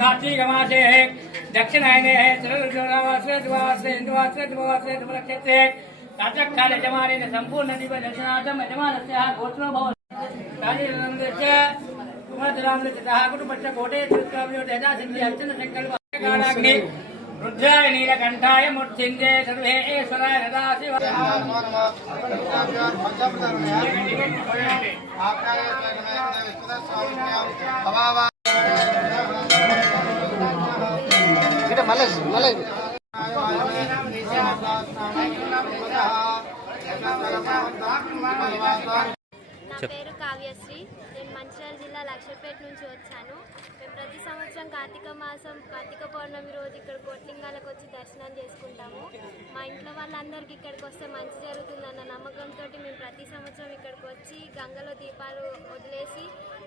कार्तिक मासे दक्षिणायने क्षेत्रे प्रातःकाले यजमानेन सम्पूर्ण दिव दर्शनार्थं यजमानस्य गोत्रो भवति कुटुम्बस्य कोटे अर्चनसङ्कल्पे रुद्राय नीलकण्ठाय मूर्तिन्दे सर्वे ईश्वराय ददाशिव నా పేరు కావ్యశ్రీ. నేను మంచిర్యాల జిల్లా లక్షపేట నుంచి వచ్చాను. మేము ప్రతి సంవత్సరం కార్తీక పౌర్ణమి రోజు ఇక్కడ కోట్లింగాలకు వచ్చి దర్శనం చేసుకుంటాము. మా ఇంట్లో వాళ్ళందరికీ ఇక్కడికి వస్తే మంచి జరుగుతుందన్న నమ్మకంతో మేము ప్రతి సంవత్సరం ఇక్కడికి వచ్చి గంగలో దీపాలు వదిలేసి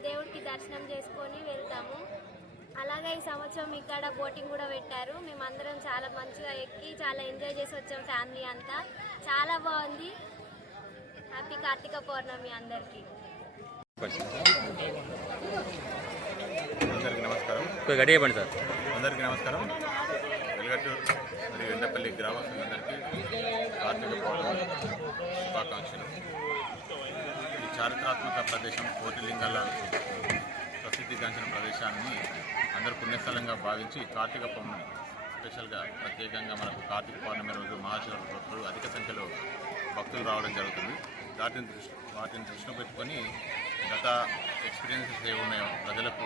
దేవుడికి దర్శనం చేసుకొని వెళ్తాము. అలాగే ఈ సంవత్సరం ఇక్కడ బోటింగ్ కూడా పెట్టారు. మేమందరం చాలా మంచిగా ఎక్కి చాలా ఎంజాయ్ చేసి వచ్చాం. ఫ్యామిలీ అంతా చాలా బాగుంది. హ్యాపీ కార్తీక పౌర్ణమి అందరికీ. అందరికీ నమస్కారం. వెల్గట్టూరు మరియు ఎండపల్లి గ్రామస్తులందరికీ కార్తీక పౌర్ణమి శుభాకాంక్షలు. ఈ చారిత్రాత్మక ప్రదేశం కోటిలింగాల ప్రసిద్ధిగాంచిన ప్రదేశాన్ని అందరూ పుణ్యస్థలంగా భావించి కార్తీక పౌర్ణమి స్పెషల్గా ప్రత్యేకంగా మనకు కార్తీక పౌర్ణమి రోజు మహాశివరాత్రి రోజు అధిక సంఖ్యలో భక్తులు రావడం జరుగుతుంది. వాటిని దృష్టిలో పెట్టుకొని గత ఎక్స్పీరియన్సెస్ ఏమున్నాయో ప్రజలకు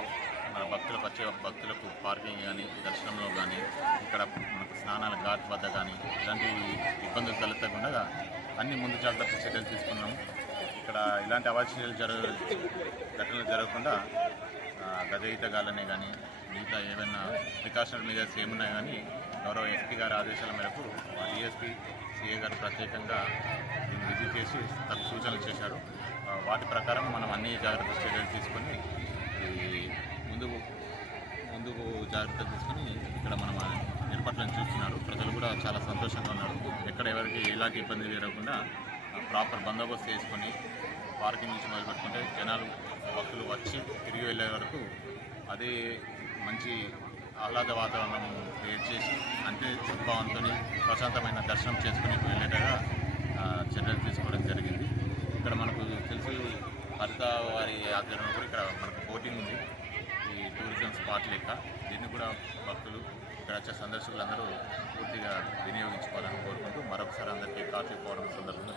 మన భక్తులకు వచ్చే భక్తులకు పార్కింగ్ కానీ దర్శనంలో కానీ ఇక్కడ మనకు స్నానాల ఘాట్ వద్ద కానీ ఇలాంటి ఇబ్బందులు తలెత్తకుండా అన్ని ముందు జాగ్రత్త చర్యలు తీసుకున్నాము. ఇక్కడ ఇలాంటి అవాంఛనీయాలు ఘటనలు జరగకుండా గజ ఈతగాళ్ళనే కానీ మిగతా ఏమైనా ప్రికాషనరీ మెజర్స్ ఏమున్నాయి కానీ గౌరవ ఎస్పీ గారి ఆదేశాల మేరకు డిఎస్పీ సిఏ గారు ప్రత్యేకంగా దీన్ని విజిట్ చేసి తగు సూచనలు చేశారు. వాటి ప్రకారం మనం అన్ని జాగ్రత్త చర్యలు తీసుకొని ముందుకు జాగ్రత్తలు తీసుకొని ఇక్కడ మనం ఏర్పాట్లను చూస్తున్నారు. ప్రజలు కూడా చాలా సంతోషంగా ఉన్నారు. ఎక్కడ ఎవరికి ఎలాంటి ఇబ్బంది జరగకుండా ప్రాపర్ బందోబస్తు చేసుకొని పార్కింగ్ నుంచి మొదలుపెట్టుకుంటే జనాలు భక్తులు వచ్చి తిరిగి వెళ్ళే వరకు అదే మంచి ఆహ్లాద వాతావరణం క్రియేట్ చేసి అంటే సద్భావంతో ప్రశాంతమైన దర్శనం చేసుకుని వెళ్ళేటగా చర్యలు తీసుకోవడం జరిగింది. ఇక్కడ మనకు తెలిసి హరిత వారి ఆధ్వర్యంలో కూడా ఇక్కడ మనకు బోటింగ్ ఉంది. ఈ టూరిజం స్పాట్ లేక దీన్ని కూడా భక్తులు ఇక్కడ వచ్చే సందర్శకులందరూ పూర్తిగా వినియోగించుకోవాలని కోరుకుంటూ మరొకసారి అందరికీ కార్తీక పౌర్ణమి సందర్భంగా